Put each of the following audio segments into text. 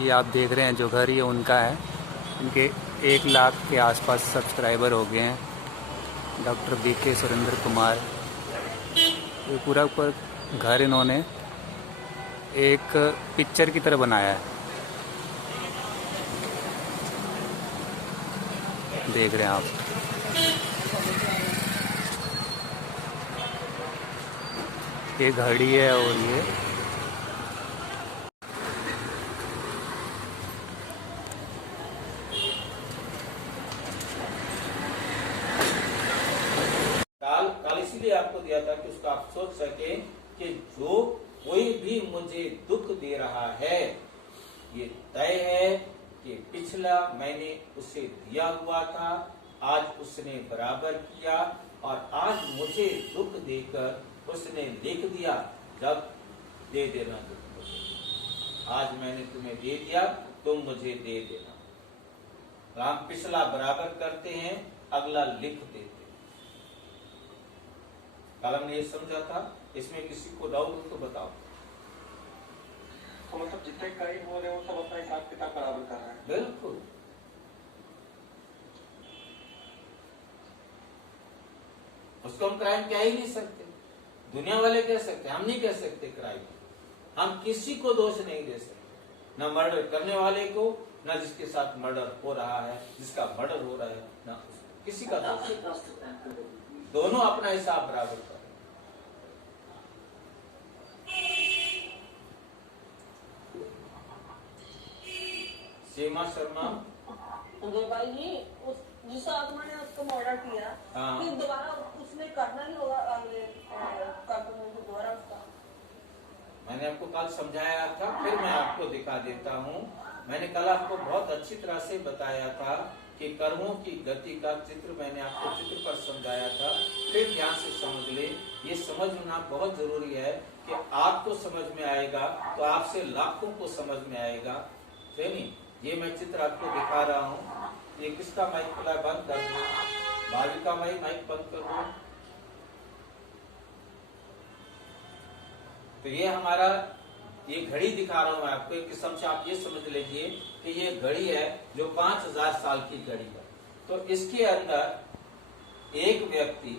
ये आप देख रहे हैं जो घर ये उनका है। इनके 1 लाख के आसपास सब्सक्राइबर हो गए हैं। Doctor BK Surendra Kumar. ये पूरा ऊपर घर इन्होंने एक पिक्चर की तरह बनाया है। देख रहे हैं आप। ये घड़ी है और ये काल इसीलिए आपको दिया था कि उसका आप सोच सके कि जो कोई भी मुझे दुख दे रहा है, ये तय है कि पिछला मैंने उसे दिया हुआ था, आज उसने बराबर किया और आज मुझे दुख देकर उसने लिख दिया, जब दे देना दुख मुझे। आज मैंने तुम्हें दे दिया, तुम मुझे दे देना। तो हम पिछला बराबर करते हैं, अगला लिख देते हैं। कल हमने ये समझा था। इसमें किसी को डाउट हो तो बताओ। तो मतलब जितने क्राइम हो रहे हैं वो सब अपना हिसाब किताब बराबर कर रहे हैं। बिल्कुल। उसको हम क्राइम कह ही नहीं सकते। दुनिया वाले कह सकते, हम नहीं कह सकते क्राइम। हम किसी को दोष नहीं दे सकते, न मर्डर करने वाले को, न जिसके साथ मर्डर हो रहा है, जिसका मर्डर हो रहा है, न किसी का दोष। दोनों अपना हिसाब बराबर कर। सीमा शर्मा भाई जी, जिस आत्मा ने उसको मर्डर किया, फिर दोबारा उसने करना नहीं होगा अगले दोबारा उसका। मैंने आपको कल समझाया था, फिर मैं आपको दिखा देता हूँ। मैंने कल आपको बहुत अच्छी तरह से बताया था कि कर्मों की गति का चित्र मैंने आपको चित्र पर समझाया था। फिर ध्यान से समझ ले। ये समझना बहुत जरूरी है कि आपको समझ में आएगा तो आपसे लाखों को समझ में आएगा। नहीं, ये मैं चित्र आपको दिखा रहा हूँ। ये किसका माइक खुला है? बंद कर दो। भाभी का माइक बंद कर दो। तो ये हमारा ये घड़ी दिखा रहा हूं मैं आपको। एक किस्म से आप ये समझ लीजिए कि ये घड़ी है जो 5000 साल की घड़ी है। तो इसके अंदर एक व्यक्ति,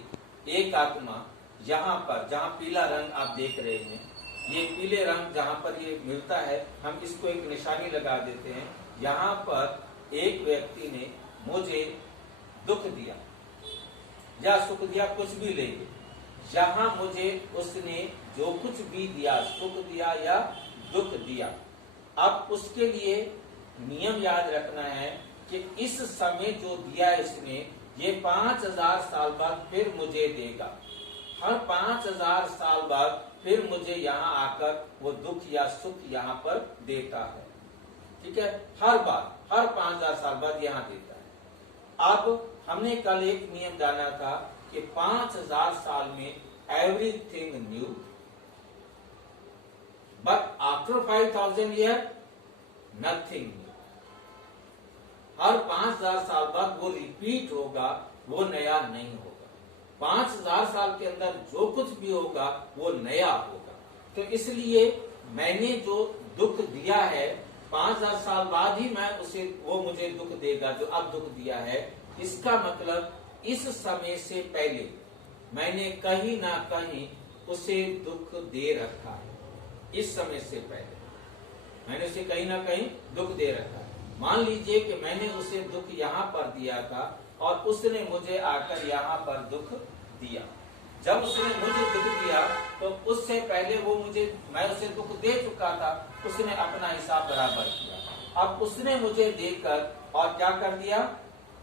एक आत्मा, यहाँ पर जहाँ पीला रंग आप देख रहे हैं, ये पीले रंग जहाँ पर ये मिलता है, हम इसको एक निशानी लगा देते हैं। यहाँ पर एक व्यक्ति ने मुझे दुख दिया या सुख दिया, कुछ भी लेंगे। जहाँ मुझे उसने जो कुछ भी दिया, सुख दिया या दुख दिया, अब उसके लिए नियम याद रखना है कि इस समय जो दिया इसने, ये 5000 साल बाद फिर मुझे देगा। हर 5000 साल बाद फिर मुझे यहाँ आकर वो दुख या सुख यहाँ पर देता है। ठीक है, हर बार, हर 5000 साल बाद यहाँ देता है। अब हमने कल एक नियम जाना था कि 5000 साल में everything new, but after 5000 year nothing new. हर 5000 साल बाद वो रिपीट होगा, वो नया नहीं होगा। 5000 साल के अंदर जो कुछ भी होगा वो नया होगा। तो इसलिए मैंने जो दुख दिया है, 5000 साल बाद ही मैं उसे, वो मुझे दुख देगा जो अब दुख दिया है। इसका मतलब इस समय से पहले मैंने कहीं ना कहीं उसे दुख दे रखा है। इस समय से पहले मैंने उसे कहीं ना कहीं दुख दे रखा है। मान लीजिए कि मैंने उसे दुख यहाँ पर दिया था और उसने मुझे आकर यहाँ पर दुख दिया। जब उसने मुझे दुख दिया तो उससे पहले वो मुझे, मैं उसे दुख दे चुका था, उसने अपना हिसाब बराबर किया। अब उसने मुझे देकर और क्या कर दिया,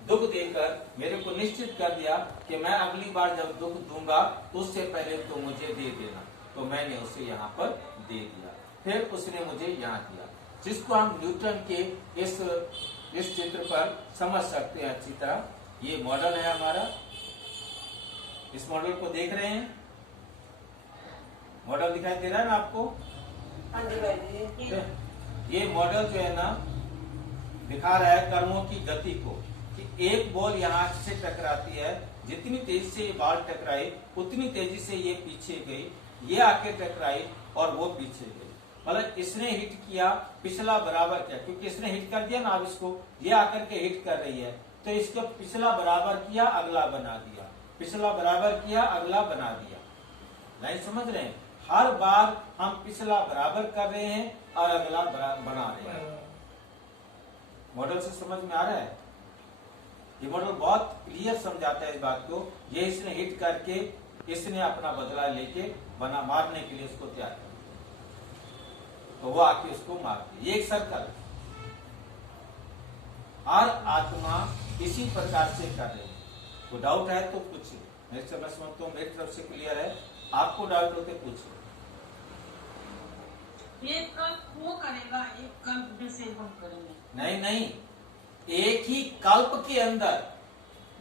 दुख देकर मेरे को निश्चित कर दिया कि मैं अगली बार जब दुख दूंगा उससे पहले तो मुझे दे देना। तो मैंने उसे यहाँ पर दे दिया, फिर उसने मुझे यहाँ दिया, जिसको हम न्यूटन के इस चित्र पर समझ सकते हैं अच्छी तरह। ये मॉडल है हमारा। इस मॉडल को देख रहे हैं? मॉडल दिखाई दे रहा है ना आपको? हाँ जी भाई। ये मॉडल जो है ना दिखा रहा है कर्मों की गति को, कि एक बॉल यहाँ से टकराती है, जितनी तेजी से ये बॉल टकराई उतनी तेजी से ये पीछे गई, ये आके टकराई और वो पीछे गई। मतलब इसने हिट किया, पिछला बराबर किया, क्योंकि इसने हिट कर दिया ना, अब इसको ये आकर के हिट कर रही है, तो इसको पिछला बराबर किया, अगला बना दिया, पिछला बराबर किया, अगला बना दिया। नहीं समझ रहे हैं? हर बार हम पिछला बराबर कर रहे हैं और अगला बना रहे हैं। मॉडल से समझ में आ रहा है? ये मॉडल बहुत क्लियर समझाता है इस बात को। ये इसने हिट करके इसने अपना बदला लेके बना मारने के लिए उसको तैयार किया, तो वो आके उसको मार दिया। ये एक सर्कल। हर आत्मा इसी प्रकार से कर रहे हैं। तो डाउट है तो पूछिए, मैं समझता हूँ मेरी तरफ से क्लियर है। आपको डाउट होते पूछिए। ये कल्प वो करेगा, एक कल्प में से हम करेंगे। नहीं, एक ही कल्प के अंदर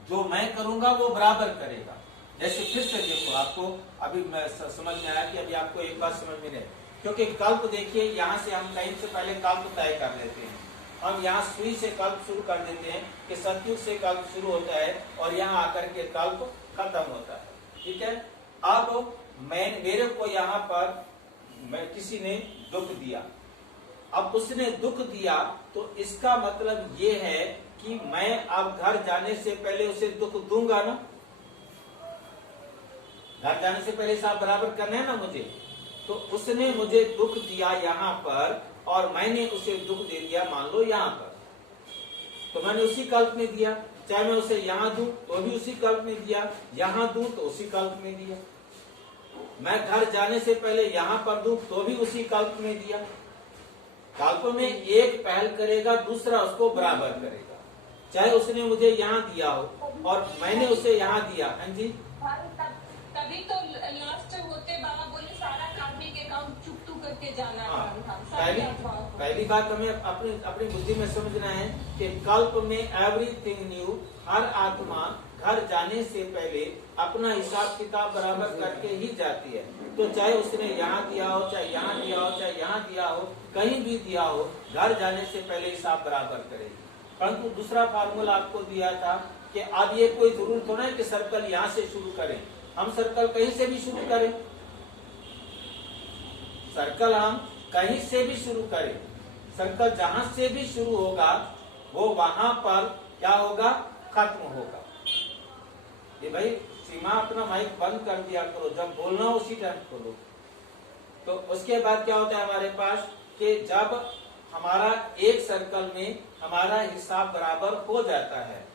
जो मैं करूंगा वो बराबर करेगा। जैसे फिर से देखो, आपको अभी समझ में आया कि अभी आपको एक बात समझ में नहीं, क्योंकि कल्प देखिए, यहाँ से हम टाइम से पहले कल्प तय कर लेते हैं। हम यहाँ सुई से कल्प शुरू कर देते हैं कि सतयुग से कल्प शुरू होता है और यहाँ आकर के कल्प खत्म होता है। ठीक है। अब मेरे को यहाँ पर किसी ने दुख दिया, अब उसने दुख दिया तो इसका मतलब ये है कि मैं अब घर जाने से पहले उसे दुख दूंगा ना। घर जाने से पहले हिसाब बराबर करना है ना मुझे। तो उसने मुझे दुख दिया यहाँ पर और मैंने उसे दुख दे दिया मान लो यहाँ पर, तो मैंने उसी कल्प में दिया। चाहे मैं उसे यहाँ दूं तो भी उसी कल्प में दिया, यहाँ दूं तो उसी कल्प में दिया। मैं घर जाने से पहले यहाँ पर दूं तो भी उसी कल्प में दिया। कल्प में एक पहल करेगा, दूसरा उसको बराबर करेगा। चाहे उसने मुझे यहाँ दिया हो और मैंने उसे यहाँ दिया। हाँ जी, तभी तो लास्ट होते बाबा बोले सारा कार्मिक अकाउंट चुकतू करके जाना है। पहली बात हमें अपनी बुद्धि में समझना है कि कल्प में एवरीथिंग न्यू, हर आत्मा घर जाने से पहले अपना हिसाब किताब बराबर करके ही जाती है। तो चाहे उसने यहाँ दिया हो, चाहे यहाँ दिया हो, चाहे यहाँ दिया हो, कहीं भी दिया हो, घर जाने से पहले हिसाब बराबर करेगी। परंतु दूसरा फार्मूला आपको दिया था कि अब ये कोई जरूरत थोड़ा है कि सर्कल यहाँ से शुरू करें, हम सर्कल कहीं से भी शुरू करें। सर्कल हम कहीं से भी शुरू करें, सर्कल जहां से भी शुरू होगा वो वहां पर क्या होगा, खत्म होगा। ये भाई सीमा अपना माइक बंद कर दिया करो, जब बोलना उसी टाइम खोलो। तो उसके बाद क्या होता है हमारे पास कि जब हमारा एक सर्कल में हमारा हिसाब बराबर हो जाता है